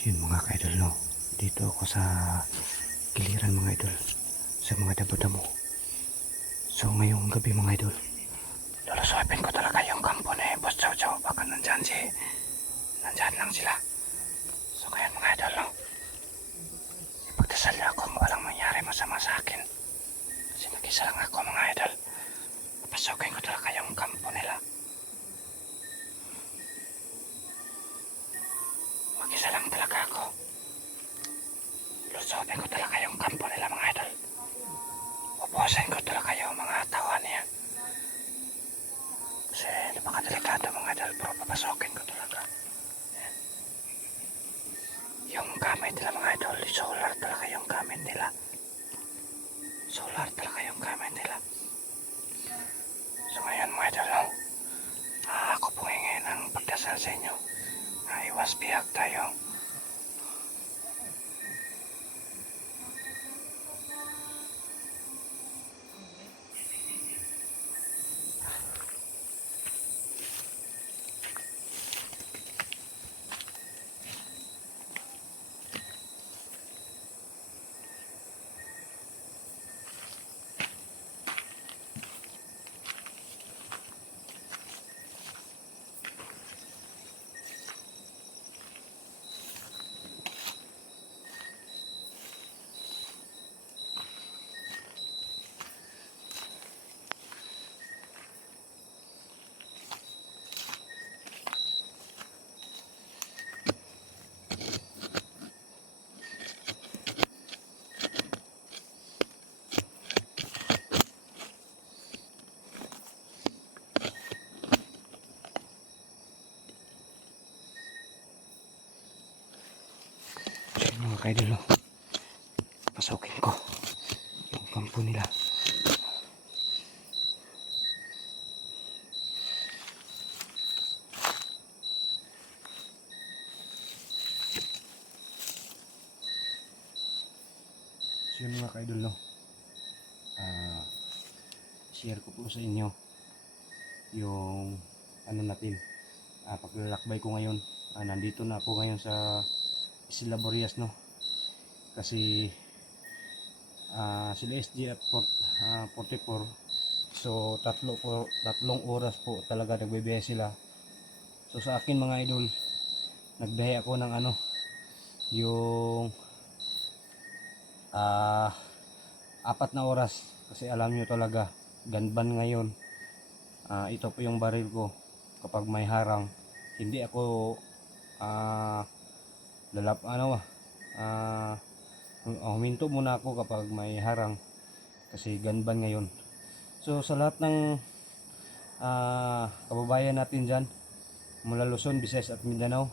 So yun mga ka-idol, no? Dito ako sa giliran mga idol, sa mga damo-damo. So ngayong gabi mga idol, lulusopin ko talaga yung kampo ni Boss Chow Chow. Baka nandyan lang sila. So kaya mga idol, no? Ipagdasal niyo ako kung walang mangyari masama sa akin. Kasi mag-isa lang ako mga idol. Papasukin ko talaga yung kampo nila. Mag-isa lang talaga ako. Lusopin ko talaga yung kampo nila mga idol. Ubusin ko talaga yung mga tawan niya. Kasi napakadelikado mga idol, pero papasukin ko talaga. Yan. Yung gamit nila mga idol, solar talaga yung gamit nila. Solar talaga yung gamit nila. So ngayon mga idol, no? Ako pong hingi ng pagdasal sa inyo. Iwas bihag tayo. Mga kaidol, no? Pasukin ko yung kampo nila. So yun mga kaidol, no? Share ko po sa inyo yung ano natin, paglalakbay ko ngayon. Nandito na ako ngayon sa Isla Boreas, no? Kasi sila SG at 44. So tatlong oras po talaga nagbibiyahe sila. So sa akin mga idol, nagbiyahe ako ng ano, yung 4 na oras. Kasi alam nyo talaga, ganban ngayon. Ito po yung baril ko. Kapag may harang, hindi ako huminto muna ako kapag may harang, kasi ganban ngayon. So sa lahat ng kababayan natin dyan mula Luzon, Visayas at Mindanao,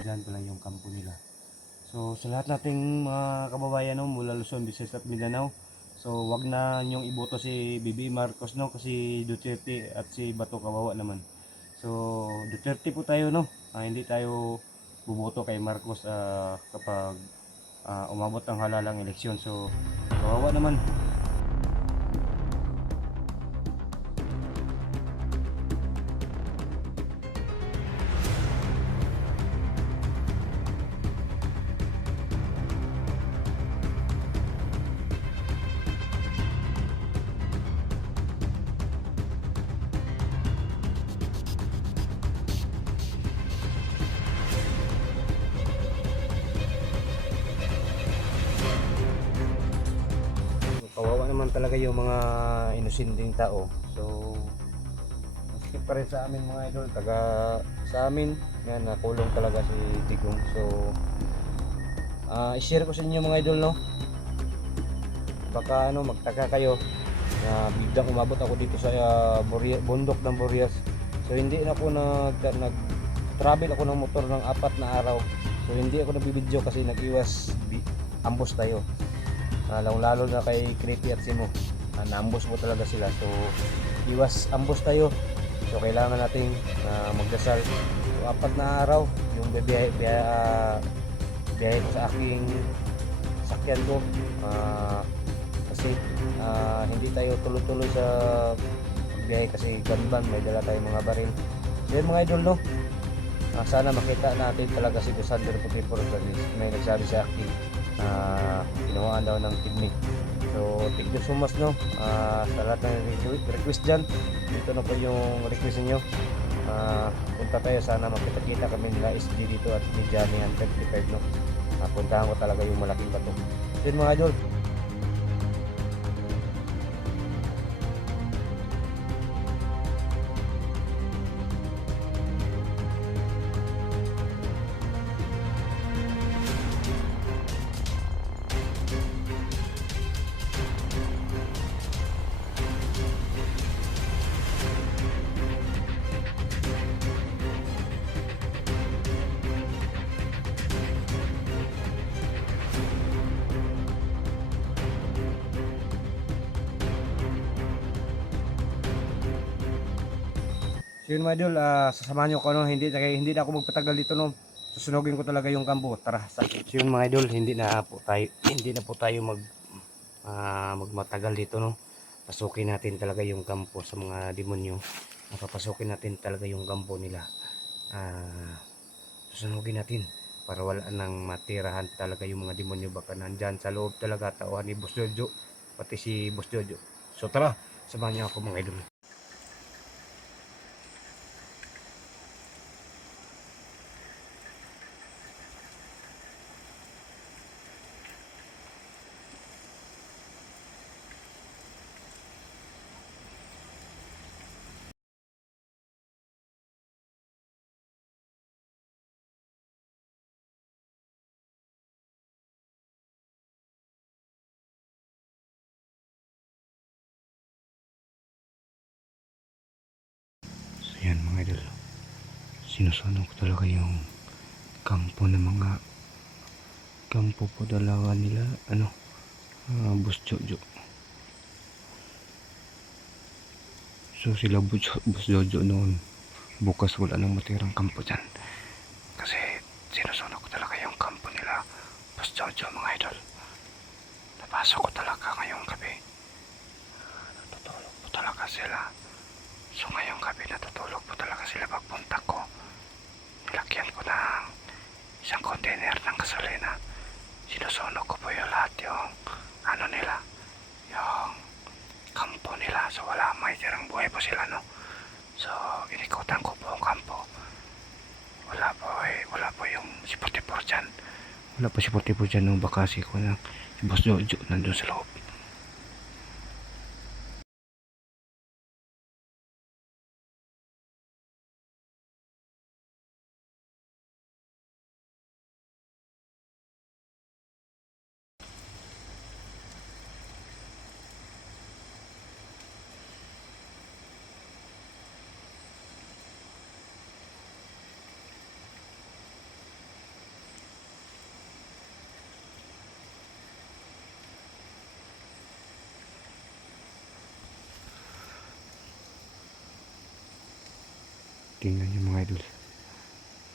dyan pala yung kampo nila. So sa lahat nating mga kababayan, no, mula Luzon, Visayas at Mindanao, so wag na nyong iboto si BBM Marcos, no, kasi Duterte at si Bato kawawa naman. So Duterte po tayo, no. Hindi tayo buboto kay Marcos kapag umabot ang halalang eleksyon. So kawawa naman. naman talaga yung mga inosenteng tao. So maski pa rin sa amin mga idol, taga sa amin yan, nakulong talaga si Digong. So i-share ko sa inyo mga idol, no, baka magtaka kayo na biglang umabot ako dito sa bundok ng Burias. So hindi na ako nag travel ako ng motor ng 4 na araw. So hindi ako nagbibideo kasi nag-iwas ambos tayo. Lalo na kay Creepy at Simo, naambos mo talaga sila. So iwas ambos tayo. So kailangan nating magdasal. So 4 na araw yung biyahe ko sa aking sakyan ko, kasi hindi tayo tuloy-tuloy sa biyahe kasi ganban, may dala tayong mga baril. So yun mga idol, no, sana makita natin talaga si Dusander Putipor. May nagsabi sa akin, kinuhaan daw ng kidney. So thank you so much, no, sa lahat ng request dyan. Dito na po yung request niyo. Punta tayo, sana makita-kita kami nila SD dito at ni Johnny 155, no. Puntahan ko talaga yung malaking bato. Yun mga idol. So yun mga idol, sasamahan nyo ko, no, hindi na ako magpatagal dito, no. Susunugin ko talaga yung kampo. Tara. So yun mga idol, hindi na po tayo magmatagal dito, no. Pasukin natin talaga yung kampo sa mga demonyo. Papasukin natin talaga yung kampo nila. Susunugin natin para wala nang matirahan talaga yung mga demonyo. Baka nandyan sa loob talaga tauhan ni Boss Jojo, pati si Boss Jojo. So tara, samahan niyo ako mga idol. Yan mga idol, sinusunod ko talaga yung kampo ng mga kampo po dalawa nila, Boss Jojo. So sila Boss Jojo noon, bukas wala nang matirang kampo dyan kasi sinusunod ko talaga yung kampo nila Boss Jojo mga idol. Napasok ko talaga ngayong gabi, natutulog po talaga sila. So ngayong gabi natutulog po talaga sila. Pagpunta ko, nilagyan ko ng isang container ng gasolina. Sinusunog ko po yung lahat yung nila, yung kampo nila. So wala, may tirang buhay po sila, no. So inikutan ko po ang kampo. Wala po yung si 44 dyan. Wala po si 44 dyan nung bakasi ko ng si Boss Jojo nandun sa loob. Tingnan nyo mga idol,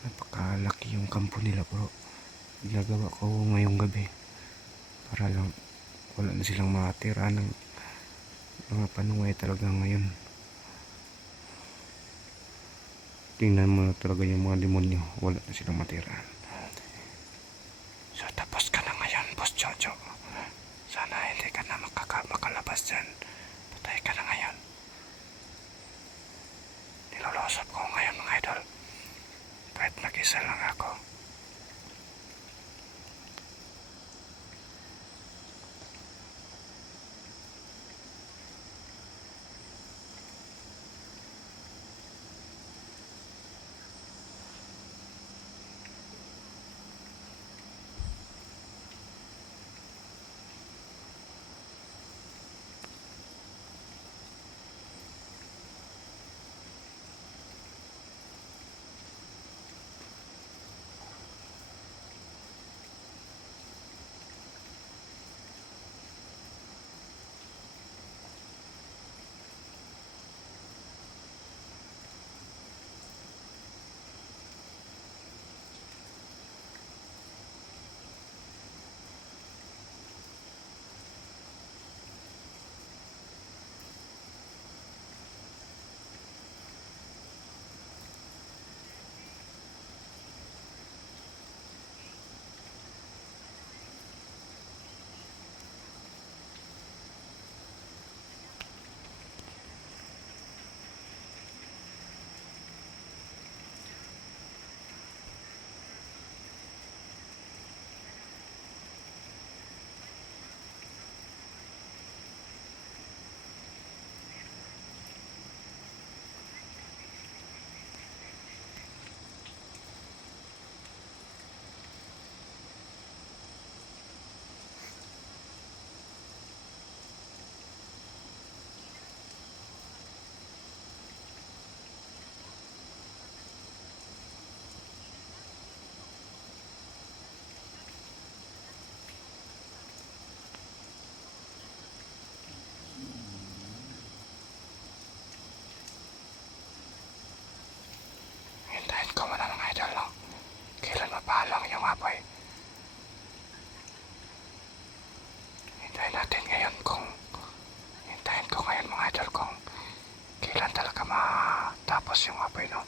napakalaki yung kampo nila, bro. Ginagawa ko ngayong gabi para lang wala na silang matira ng mga panuway talaga ngayon. Tingnan mo talaga yung mga demonyo, wala na silang matira. So tapos ka na ngayon, Boss Jojo. Sana hindi ka na makalabas dyan. Patay ka na ngayon. Nilolosop ko ngayon mga idol, kahit mag-isa lang ako. malakas yung apoy, no?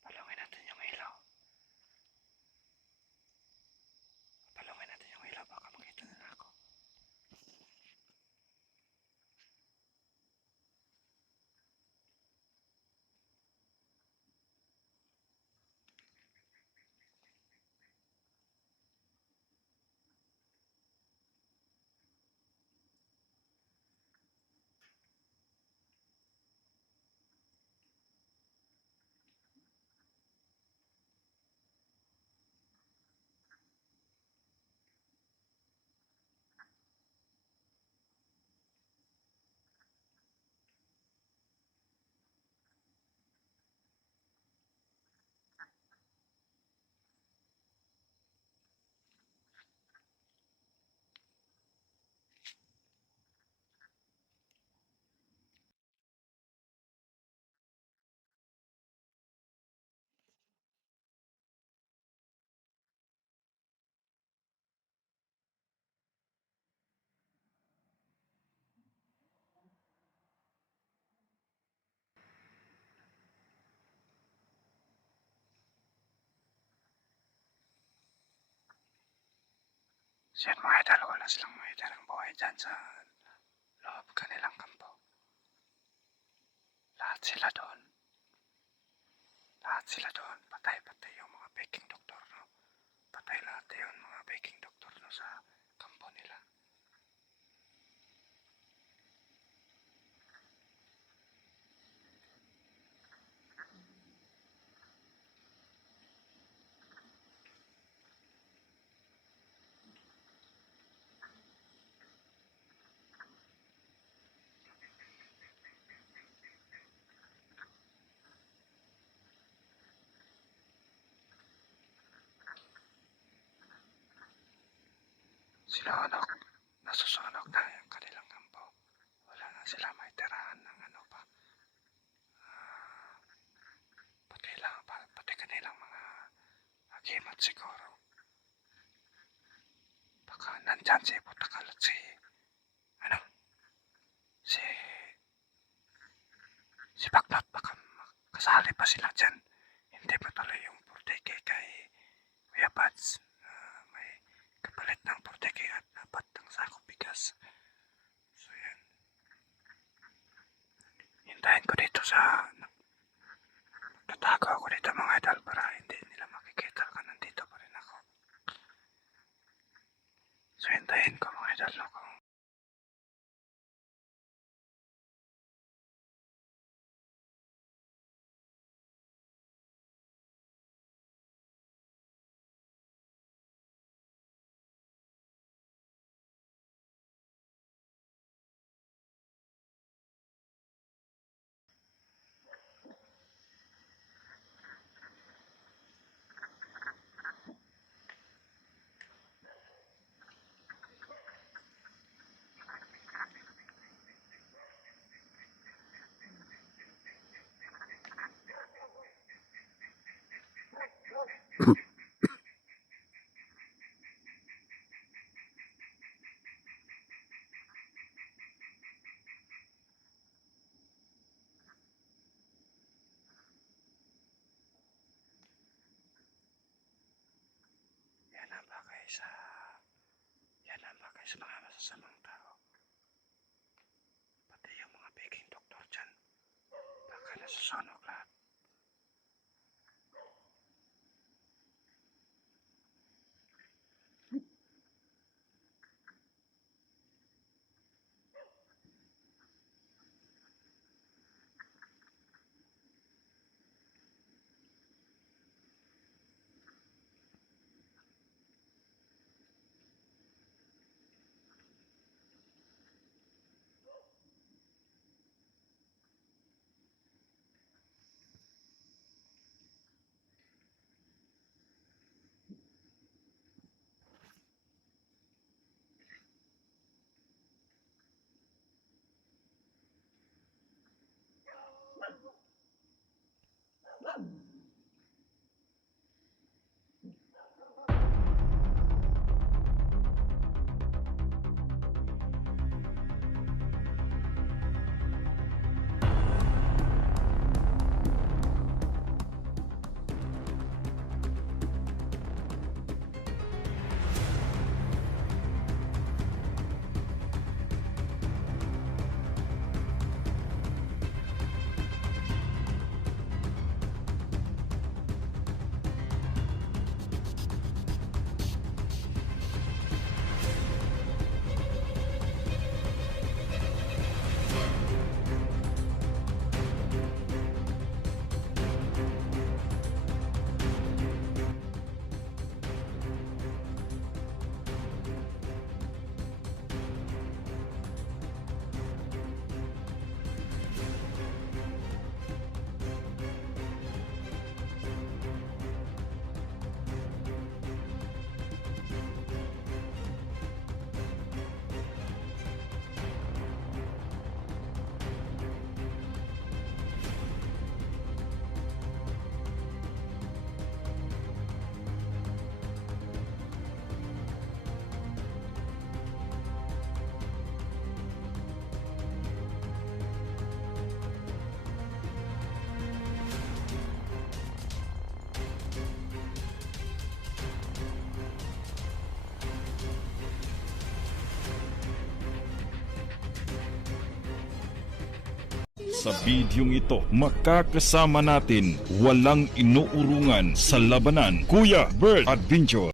Palungin natin yung ilaw. Palungin natin yung ilaw, baka makita nila ako. So yun mga idol, wala silang mga itirang buhay dyan sa loob kanilang kampo. Lahat sila doon. Lahat sila doon. Patay-patay yung mga baking doktor, no? Patay lahat yung mga baking doktor, no, sa kampo nila. Sinunog, nasusunog na yung kanilang kampo. Wala na sila may tirahan ng ano pa. Pati kanilang mga agimat siguro. Baka nandyan si Putakal at ano, si, si Baklot, baka kasali pa sila dyan. Hindi pa tuloy yung 40K kay Kuya Pads. May kapalit ng 40K at dapat ng sakong bigas. So yan. Hintayin ko dito sa tatago ako dito mga idol para hindi nila makikita ka nandito pa rin ako. So hintayin ko mga idol no, kung sa mga masasamang tao. Pati yung mga peking doktor dyan. Baka nasusunog lahat. Sa bidyong ito, makakasama natin walang inuurungan sa labanan, Kuya Bird Adventure.